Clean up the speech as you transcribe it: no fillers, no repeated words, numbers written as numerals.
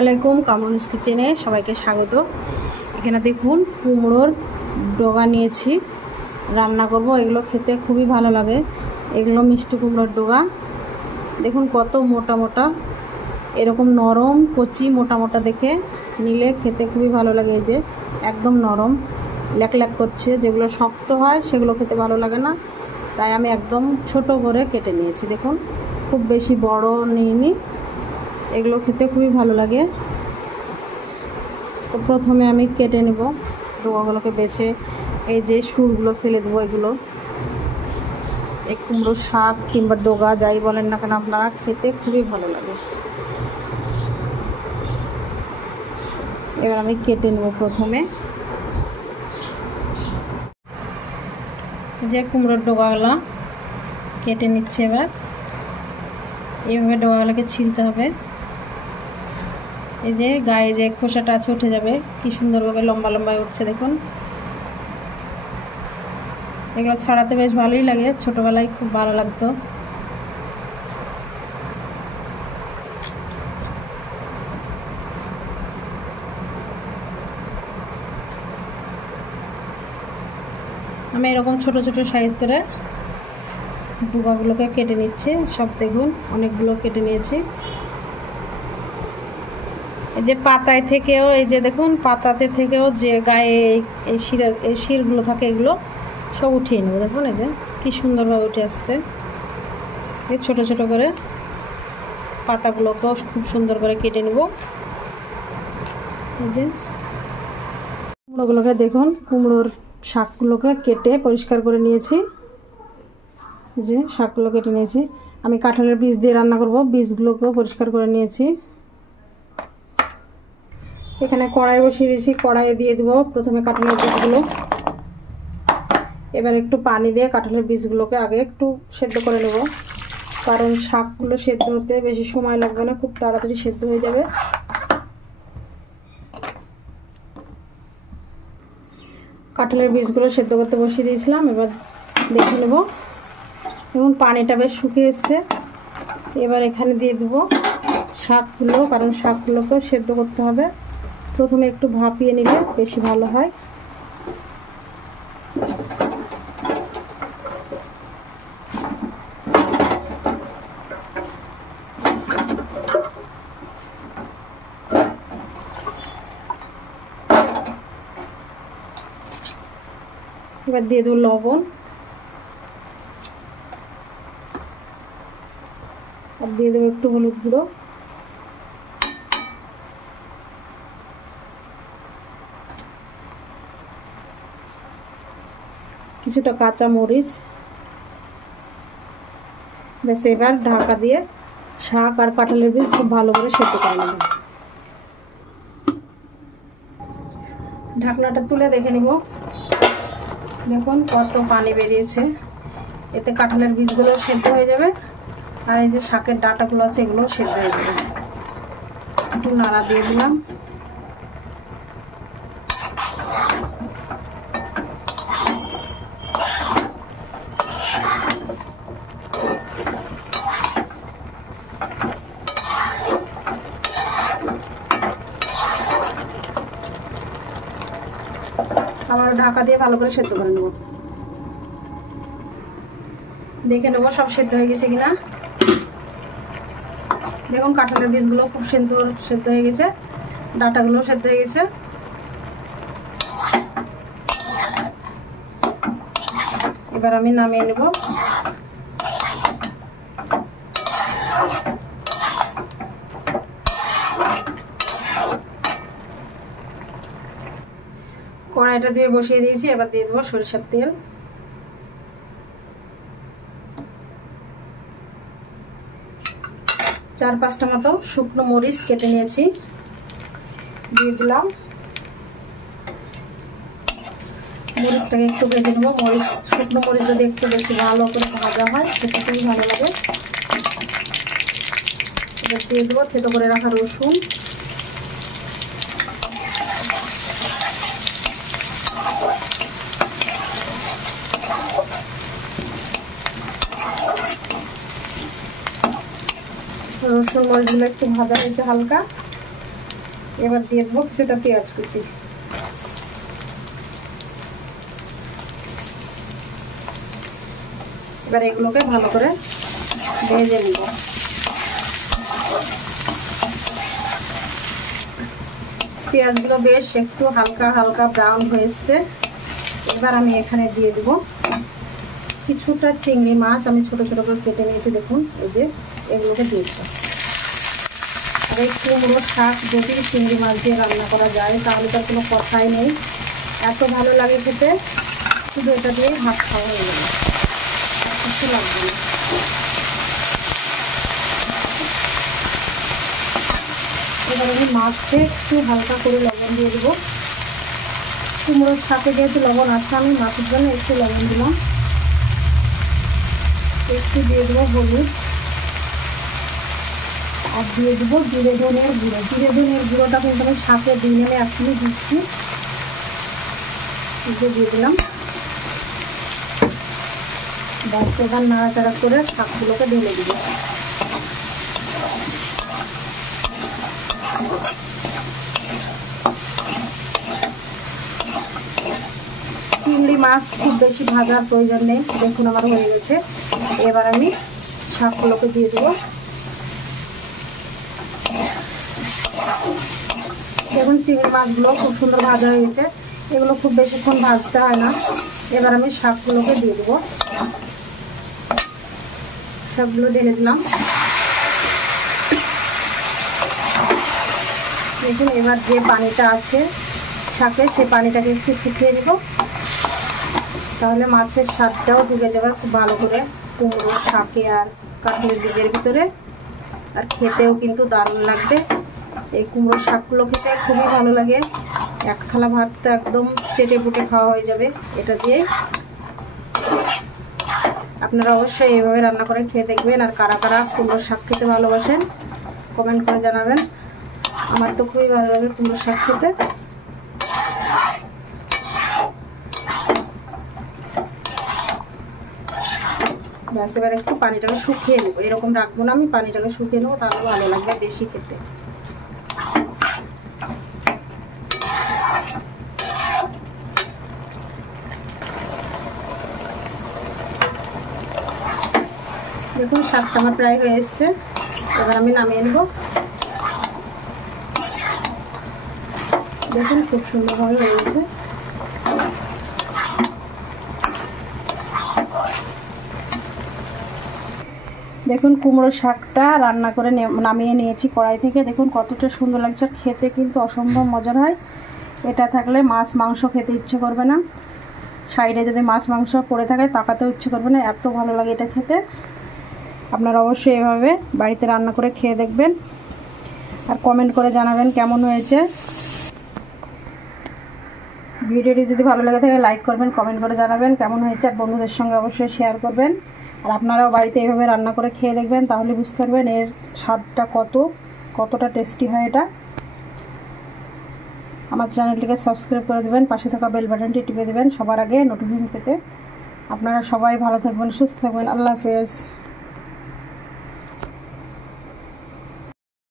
আলাইকুম, কামরুনস কিচেনে সবাইকে স্বাগত। এখানে দেখুন কুমড়োর ডগা নিয়েছি, রান্না করব। এগুলো খেতে খুবই ভালো লাগে। এগুলো মিষ্টি কুমড়োর ডগা, দেখুন কত মোটা মোটা, এরকম নরম কচি মোটা মোটা দেখে নিলে খেতে খুবই ভালো লাগে। এই যে একদম নরম, ল্যাক ল্যাক করছে। যেগুলো শক্ত হয় সেগুলো খেতে ভালো লাগে না, তাই আমি একদম ছোট করে কেটে নিয়েছি। দেখুন খুব বেশি বড় নিইনি, এগুলো খেতে খুবই ভালো লাগে। তো প্রথমে আমি কেটে নেব ডগাগুলোকে, বেছে এই যে সুরগুলো ফেলে দেবো। এগুলো এই কুমড়োর শাক কিংবা ডগা যাই বলেন না কেন আপনারা, খেতে খুবই ভালো লাগে। এবার আমি কেটে নেব প্রথমে। যে কুমড়োর ডগাগুলো কেটে নিচ্ছে, এবার এইভাবে ডগাগুলোকে ছিলতে হবে। এই যে গায়ে যে খোসাটা আছে উঠে যাবে, কি সুন্দরভাবে লম্বা লম্বা উঠছে দেখুন। এগুলো ছাড়াতে বেশ ভালোই লাগে, ছোটোবেলায় খুব ভালো লাগতো। আমি এরকম ছোট ছোট সাইজ করে ডগাগুলোকে কেটে নিচ্ছি। সব দেখুন অনেকগুলো কেটে নিয়েছি। এই যে পাতায় থেকেও, এই যে দেখুন পাতাতে থেকেও যে গায়ে এই শিরগুলো থাকে, এগুলো সব উঠিয়ে নেব। দেখুন এই যে কি সুন্দরভাবে উঠে আসছে। এই ছোট ছোট করে পাতাগুলোকেও খুব সুন্দর করে কেটে নেব। এই যে কুমড়োগুলোকে দেখুন, কুমড়োর শাকগুলোকে কেটে পরিষ্কার করে নিয়েছি। যে শাকগুলো কেটে নিয়েছি, আমি কাঁঠালের বীজ দিয়ে রান্না করব। বীজগুলোকেও পরিষ্কার করে নিয়েছি। এখানে কড়াই বসিয়ে দিয়েছি, কড়াইয়ে দিয়ে দেবো প্রথমে কাঁঠালের বীজগুলো। এবার একটু পানি দিয়ে কাঁঠালের বীজগুলোকে আগে একটু সেদ্ধ করে নেব, কারণ শাকগুলো সেদ্ধ হতে বেশি সময় লাগবে না, খুব তাড়াতাড়ি সেদ্ধ হয়ে যাবে। কাঁঠালের বীজগুলো সেদ্ধ করতে বসিয়ে দিয়েছিলাম, এবার দেখে নেব। এবং পানিটা বেশ শুকিয়ে এসছে। এবার এখানে দিয়ে দেবো শাকগুলো, কারণ শাকগুলোকেও সেদ্ধ করতে হবে। প্রথমে একটু ভাপিয়ে নিলে বেশি ভালো হয়। এবার দিয়ে দেবো লবণ, আর দিয়ে দেবো একটু হলুদ গুঁড়ো, কিছুটা কাঁচা মরিচ। ব্যাস, এবার ঢাকা দিয়ে শাক আর কাঁঠালের বীজ খুব ভালো করে সেদ্ধ করে নেব। ঢাকনাটা তুলে দেখে নিব। দেখুন কত পানি বেরিয়েছে, এতে কাঁঠালের বীজগুলো সেদ্ধ হয়ে যাবে, আর এই যে শাকের ডাঁটাগুলো আছে এগুলো সেদ্ধ হয়ে যাবে। একটু নাড়া দিয়ে দিলাম। আবার ঢাকা দিয়ে ভালো করে সেদ্ধ করে নেব। দেখে নেবো সব সেদ্ধ হয়ে গেছে কিনা। দেখুন কাঁঠালের বীজগুলো খুব সেদ্ধ হয়ে গেছে, ডাঁটাগুলো সেদ্ধ হয়ে গেছে। এবার আমি নামিয়ে নেব। কড়াইটা দিয়ে বসিয়ে দিয়েছি, এবার দিয়ে দেবো সরিষার তেল। চার পাঁচটা মতো শুকনো মরিচ কেটে নিয়েছি, দিয়ে দিলাম। মরিচটাকে একটু ভেজে নেবো। শুকনো মরিচ যদি একটু বেশি ভালো করে ভাজা হয় সেটা খুবই ভালো লাগে। এবার দিয়ে দেবো থেতো করে রাখা রসুন, রসুন মরিচগুলো একটু ভাজা হয়েছে হালকা। এবার দিয়ে দেবো কিছুটা পেঁয়াজ কুচি। এবার এগুলোকে ভালো করে ভেজে নেব। পেঁয়াজগুলো বেশ একটু হালকা হালকা ব্রাউন হয়ে এসছে। এবার আমি এখানে দিয়ে দেবো কিছুটা চিংড়ি মাছ, আমি ছোট ছোট করে কেটে নিয়েছি, দেখুন এই যে এগুলোকে দিয়ে দেবো। আর এই কুমড়ো শাক যদি চিংড়ি মাছ দিয়ে রান্না করা যায় তাহলে তার কোনো কথাই নেই, এত ভালো লাগে খেতে। শুধু এটা দিয়ে ভাত খাওয়া হয়ে যাবে, কিছু লাগবে না। এবার আমি মাছে একটু হালকা করে লবণ দিয়ে দেবো। কুমড়োর শাকে যেহেতু লবণ আছে, আমি মাছের জন্য একটু লবণ দিলাম। একটু দিয়ে দেবো হলুদ, আর দিয়ে দেবো জিরে ধনিয়ার গুঁড়ো। জিরে ধনিয়ার গুঁড়োটা কিন্তু আমি শাকে দিয়ে নেমে এখনই দিচ্ছি, দিয়ে দিলাম। ব্যাস এবার নাড়াচাড়া করে শাকগুলোকে ঢেলে দিব। চিংড়ি মাছ খুব বেশি ভাজার প্রয়োজন নেই, দেখুন আমার হয়ে গেছে। এবার আমি শাকগুলোকে দিয়ে দেবো। দেখুন চিংড়ি মাছগুলো খুব সুন্দর ভাজা হয়ে গেছে, এগুলো খুব বেশিক্ষণ ভাজতে হয় না। এবার আমি শাকগুলোকে দিয়ে দেবো, শাকগুলো ঢেলে দিলাম। দেখুন এবার যে পানিটা আছে শাকে, সেই পানিটাকে একটু শুকিয়ে দেবো, তাহলে মাছের স্বাদটাও ঢুকে যাবে খুব ভালো করে কুমড়ো শাকে আর কাঁঠালের বীজের ভিতরে, আর খেতেও কিন্তু দারুণ লাগবে। এই কুমড়ো শাকগুলো খেতে খুবই ভালো লাগে, এক থালা ভাত তো একদম চেটে পুটে খাওয়া হয়ে যাবে এটা দিয়ে। আপনারা অবশ্যই এইভাবে রান্না করে খেয়ে দেখবেন। আর কারা কারা কুমড়ো শাক খেতে ভালোবাসেন কমেন্ট করে জানাবেন। আমার তো খুবই ভালো লাগে কুমড়ো শাক খেতে। ব্যাস এবার একটু পানিটাকে শুকিয়ে নেবো, এরকম রাখবো না, আমি পানিটাকে শুকিয়ে নেবো, তাহলে ভালো লাগবে বেশি খেতে। দেখুন শাকটা আমার প্রায় হয়ে এসছে, এবার আমি নামিয়ে নেব। দেখুন খুব সুন্দরভাবে হয়ে গেছে। দেখুন কুমড়ো শাকটা রান্না করে নামিয়ে নিয়েছি কড়াই থেকে। দেখুন কতটা সুন্দর লাগছে, খেতে কিন্তু অসম্ভব মজার হয়। এটা থাকলে মাছ মাংস খেতে ইচ্ছে করবে না, সাইডে যদি মাছ মাংস পড়ে থাকে তাকাতেও ইচ্ছে করবে না, এত ভালো লাগে এটা খেতে। আপনারা অবশ্যই এভাবে বাড়িতে রান্না করে খেয়ে দেখবেন, আর কমেন্ট করে জানাবেন কেমন হয়েছে। ভিডিওটি যদি ভালো লেগে থাকে লাইক করবেন, কমেন্ট করে জানাবেন কেমন হয়েছে, আর বন্ধুদের সঙ্গে অবশ্যই শেয়ার করবেন। আর আপনারাও বাড়িতে এইভাবে রান্না করে খেয়ে দেখবেন, তাহলে বুঝতে পারবেন এর স্বাদটা কতটা টেস্টি হয় এটা। আমার চ্যানেলটিকে সাবস্ক্রাইব করে দেবেন, পাশে থাকা বেল বাটনটি টিপে দেবেন সবার আগে নোটিফিকেশন পেতে। আপনারা সবাই ভালো থাকবেন, সুস্থ থাকবেন। আল্লাহ হাফেজ।